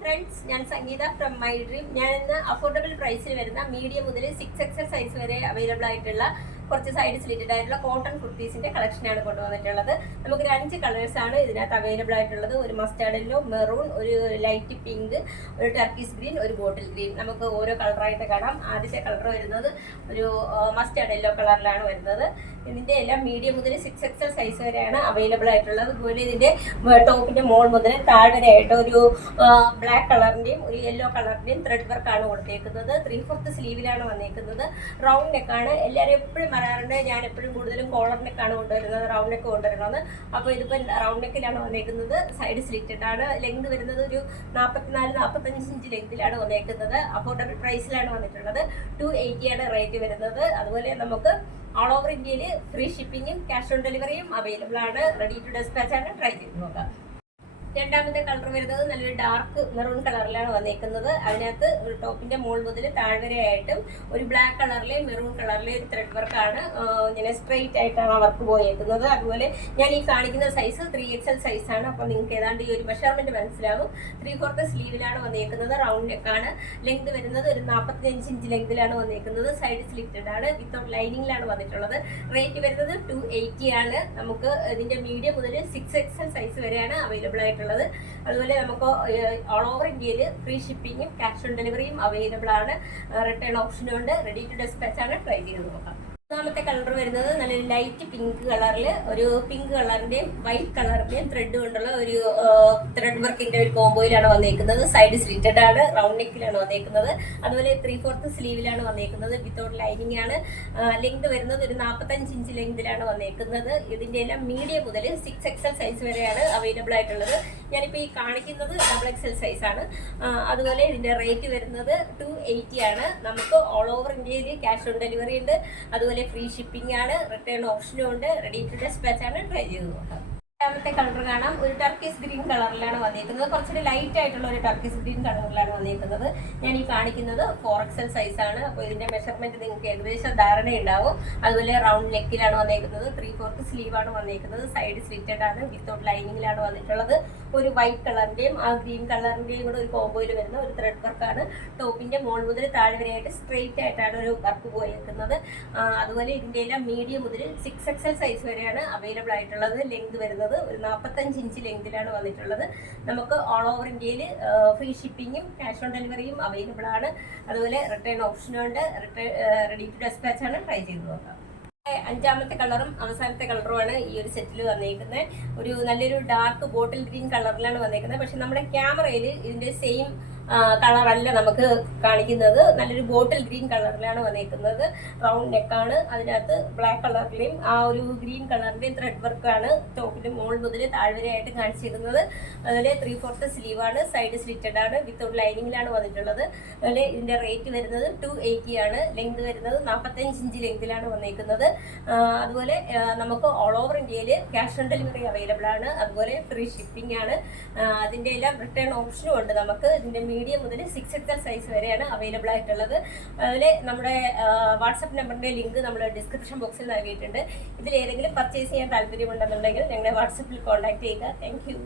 Friends, ഞാൻ സംഗീത from my dream. ഞാൻ ഇന്ന് അഫോർഡബിൾ പ്രൈസിൽ വരുന്ന മീഡിയം മുതൽ 6XL സൈസ് വരെ അവൈലബിൾ ആയിട്ടുള്ള കുറച്ച് സൈഡ് സ്ലിറ്റഡ് ആയിട്ടുള്ള കോട്ടൺ കുർത്തീസിന്റെ കളക്ഷനാണ് കൊണ്ടുവന്നിട്ടുള്ളത്. നമുക്കൊരു 5 കളേഴ്സാണ് ഇതിനകത്ത് അവൈലബിൾ ആയിട്ടുള്ളത്. ഒരു മസ്റ്റാർഡ് യെല്ലോ, മെറൂൺ, ഒരു ലൈറ്റ് പിങ്ക്, ഒരു ടർക്കീസ് ഗ്രീൻ, ഒരു ബോട്ടിൽ ഗ്രീൻ. നമുക്ക് ഓരോ കളറായിട്ട് കാണാം. ആദ്യത്തെ കളർ വരുന്നത് ഒരു മസ്റ്റാർഡ് യെല്ലോ കളറിലാണ് വരുന്നത്. ഇതിന്റെ എല്ലാം മീഡിയം മുതൽ 6XL സൈസ് വരെയാണ് അവൈലബിൾ ആയിട്ടുള്ളത്. അതുപോലെ ഇതിന്റെ ടോപ്പിന്റെ മോൾ മുതൽ താഴെ വരെയായിട്ട് ഒരു ബ്ലാക്ക് കളറിന്റെയും ഒരു യെല്ലോ കളറിന്റെയും ത്രെഡ് വർക്കാണ് കൊടുത്തേക്കുന്നത്. 3/4 സ്ലീവിലാണ് വന്നേക്കുന്നത്. റൗണ്ട് നെക്കാണ്. എല്ലാവരും എപ്പോഴും പറയാറുണ്ട്, ഞാൻ എപ്പോഴും കൂടുതലും കോളർ നെക്കാണ് കൊണ്ടുവരുന്നത്, റൗണ്ട് നെക്ക് കൊണ്ടുവരണമെന്ന്. അപ്പോൾ ഇതിപ്പോൾ റൗണ്ട് നെക്കിലാണ് വന്നേക്കുന്നത്. സൈഡ് സ്ലിറ്റഡ് ആണ്. ലെങ്ത് വരുന്നത് ഒരു 44-45 ഇഞ്ച് ലെങ്തിലാണ് വന്നേക്കുന്നത്. അഫോർഡബിൾ പ്രൈസിലാണ് വന്നിട്ടുള്ളത്. 280 ആണ് റേറ്റ് വരുന്നത്. അതുപോലെ നമുക്ക് ഓൾ ഓവർ ഇന്ത്യയിൽ ഫ്രീ ഷിപ്പിങ്ങും ക്യാഷ് ഓൺ ഡെലിവറിയും അവൈലബിൾ ആണ്. റെഡി ടു ഡെസ്പാച്ച് ആണ്. ട്രൈ ചെയ്ത് നോക്കാം. രണ്ടാമത്തെ കളർ വരുന്നത് നല്ലൊരു ഡാർക്ക് മെറൂൺ കളറിലാണ് വന്നേക്കുന്നത്. അതിനകത്ത് ഒരു ടോപ്പിന്റെ മോൾ മുതൽ താഴ്വരയായിട്ടും ഒരു ബ്ലാക്ക് കളറിലെ മെറൂൺ കളറിലെ ഒരു ത്രെഡ് വർക്കാണ്. ഇങ്ങനെ സ്ട്രെയിറ്റ് ആയിട്ടാണ് ആ വർക്ക് പോയേക്കുന്നത്. അതുപോലെ ഞാൻ ഈ കാണിക്കുന്ന സൈസ് 3XL സൈസാണ്. അപ്പോൾ നിങ്ങൾക്ക് ഏതാണ്ട് ഈ ഒരു മെഷർമെന്റ് മനസ്സിലാവും. 3/4 സ്ലീവിലാണ് വന്നേക്കുന്നത്. റൗണ്ട് നെക്കാണ്. ലെങ്ത് വരുന്നത് ഒരു 45 ഇഞ്ച് ലെങ്തിലാണ് വന്നേക്കുന്നത്. സൈഡ് സ്ലിറ്റഡ് ആണ്. വിത്തൗട്ട് ലൈനിങ്ങിലാണ് വന്നിട്ടുള്ളത്. റേറ്റ് വരുന്നത് 280 ആണ്. നമുക്ക് ഇതിന്റെ മീഡിയം മുതൽ 6XL സൈസ് വരെയാണ് അവൈലബിൾ ആയിട്ട്. അതുപോലെ നമുക്ക് ഓൾ ഓവർ ഇന്ത്യയിൽ ഫ്രീ ഷിപ്പിങ്ങും ക്യാഷ് ഓൺ ഡെലിവറിയും അവൈലബിൾ ആണ്. റിട്ടേൺ ഓപ്ഷനും ഉണ്ട്. റെഡി ടു ഡെസ്പാച്ച് ആണ്. ട്രൈ ചെയ്ത് നോക്കാം. മൂന്നാമത്തെ കളർ വരുന്നത് നല്ലൊരു ലൈറ്റ് പിങ്ക് കളറിൽ ഒരു പിങ്ക് കളറിന്റെയും വൈറ്റ് കളറിന്റെയും ത്രെഡ് കൊണ്ടുള്ള ഒരു ത്രെഡ് വർക്കിന്റെ ഒരു കോംബോയിലാണ് വന്നേക്കുന്നത്. സൈഡ് സ്ലിറ്റഡ് ആണ്. റൗണ്ട് നെക്കിലാണ് വന്നേക്കുന്നത്. അതുപോലെ 3/4 സ്ലീവിലാണ് വന്നേക്കുന്നത്. വിത്തൗട്ട് ലൈനിങ് ആണ്. ലെങ്ത് വരുന്നത് ഒരു 45 ഇഞ്ച് ലെങ്തിലാണ് വന്നേക്കുന്നത്. ഇതിന്റെ എല്ലാം മീഡിയം മുതൽ 6XL സൈസ് വരെയാണ് അവൈലബിൾ ആയിട്ടുള്ളത്. ഞാനിപ്പോൾ ഈ കാണിക്കുന്നത് XXL സൈസ് ആണ്. അതുപോലെ ഇതിന്റെ റേറ്റ് വരുന്നത് 280 ആണ്. നമുക്ക് ഓൾ ഓവർ ഇന്ത്യയിൽ ക്യാഷ് ഓൺ ഡെലിവറി ഉണ്ട്. അതുപോലെ ഫ്രീ ഷിപ്പിംഗ് ആണ്. റിട്ടേൺ ഓപ്ഷനും ഉണ്ട്. റെഡി ടു ഡെസ്പാച്ച് ആണ്. ട്രൈ ചെയ്ത് നോക്കാം. രണ്ടാമത്തെ കളർ കാണാം. ഒരു ടർക്കീസ് ഗ്രീൻ കളറിലാണ് വന്നിരിക്കുന്നത്. കുറച്ചുകൂടി ലൈറ്റ് ആയിട്ടുള്ള ഒരു ടർക്കീസ് ഗ്രീൻ കളറിലാണ് വന്നിരിക്കുന്നത്. ഞാൻ ഈ കാണിക്കുന്നത് 4XL സൈസ് ആണ്. അപ്പോൾ ഇതിന്റെ മെഷർമെന്റ് നിങ്ങൾക്ക് ഏകദേശം ധാരണയുണ്ടാവും. അതുപോലെ റൗണ്ട് നെക്കിലാണ് വന്നിരിക്കുന്നത്. 3/4 സ്ലീവ് ആണ് വന്നിരിക്കുന്നത്. സൈഡ് സ്ലിറ്റഡ് ആണ്. വിത്തൗട്ട് ലൈനിങ്ങിലാണ് വന്നിട്ടുള്ളത്. ഒരു വൈറ്റ് കളറിന്റെയും ആ ഗ്രീൻ കളറിന്റെയും കൂടെ ഒരു കോംബോയിൽ വരുന്ന ഒരു ത്രെഡ് വർക്കാണ്. ടോപ്പിന്റെ മോൾ മുതൽ താഴെ വരെയായിട്ട് സ്ട്രെയിറ്റ് ആയിട്ടാണ് ഒരു വർക്ക് പോയിരിക്കുന്നത്. അതുപോലെ ഇതിന്റെ എല്ലാം മീഡിയം മുതൽ 6XL സൈസ് വരെയാണ് അവൈലബിൾ ആയിട്ടുള്ളത്. ലെങ്ത് വരുന്നത് ഒരു 45 ഇഞ്ച് ലെങ്തിലാണ് വന്നിട്ടുള്ളത്. നമുക്ക് ഓൾ ഓവർ ഇന്ത്യയിൽ ഫ്രീ ഷിപ്പിങ്ങും ക്യാഷ് ഓൺ ഡെലിവറിയും അവൈലബിൾ ആണ്. അതുപോലെ റിട്ടേൺ ഓപ്ഷനും ഉണ്ട്. റെഡി ടു ഡെസ്പാച്ച് ആണ്. ട്രൈ ചെയ്ത് നോക്കാം. അഞ്ചാമത്തെ കളറും അവസാനത്തെ കളറുമാണ് ഈ ഒരു സെറ്റിൽ വന്നിരിക്കുന്നത്. ഒരു നല്ലൊരു ഡാർക്ക് ബോട്ടിൽ ഗ്രീൻ കളറിലാണ് വന്നിരിക്കുന്നത്. പക്ഷെ നമ്മുടെ ക്യാമറയിൽ ഇതിന്റെ സെയിം കളറല്ല നമുക്ക് കാണിക്കുന്നത്. നല്ലൊരു ബോട്ടിൽ ഗ്രീൻ കളറിലാണ് വന്നിരിക്കുന്നത്. റൗണ്ട് നെക്കാണ്. അതിനകത്ത് ബ്ലാക്ക് കളറിലെയും ആ ഒരു ഗ്രീൻ കളറിന്റെയും ത്രെഡ് വർക്കാണ് ടോപ്പിന്റെ മോൾ മുതൽ താഴ്വരയായിട്ട് കാണിച്ചിരുന്നത്. അതുപോലെ 3/4 സ്ലീവാണ്. സൈഡ് സ്ലിറ്റഡ് ആണ്. വിത്തൗട്ട് ലൈനിങ്ങിലാണ് വന്നിട്ടുള്ളത്. അതുപോലെ ഇതിന്റെ റേറ്റ് വരുന്നത് 280 ആണ്. ലെങ്ത് വരുന്നത് 45 ഇഞ്ച് ലെങ്തിലാണ് വന്നിരിക്കുന്നത്. അതുപോലെ നമുക്ക് ഓൾ ഓവർ ഇന്ത്യയിൽ ക്യാഷ് ഓൺ ഡെലിവറി അവൈലബിൾ ആണ്. അതുപോലെ ഫ്രീ ഷിപ്പിംഗ് ആണ്. അതിന്റെ എല്ലാം റിട്ടേൺ ഓപ്ഷനും ഉണ്ട്. നമുക്ക് ഇതിന്റെ മീഡിയം മുതൽ 6XL സൈസ് വരെയാണ് അവൈലബിൾ ആയിട്ടുള്ളത്. അതുപോലെ നമ്മുടെ വാട്സപ്പ് നമ്പറിന്റെ ലിങ്ക് നമ്മൾ ഡിസ്ക്രിപ്ഷൻ ബോക്സിൽ നൽകിയിട്ടുണ്ട്. ഇതിൽ ഏതെങ്കിലും പർച്ചേസ് ചെയ്യാൻ താല്പര്യമുണ്ടെന്നുണ്ടെങ്കിൽ ഞങ്ങളുടെ വാട്സപ്പിൽ കോൺടാക്ട് ചെയ്യുക. Thank you.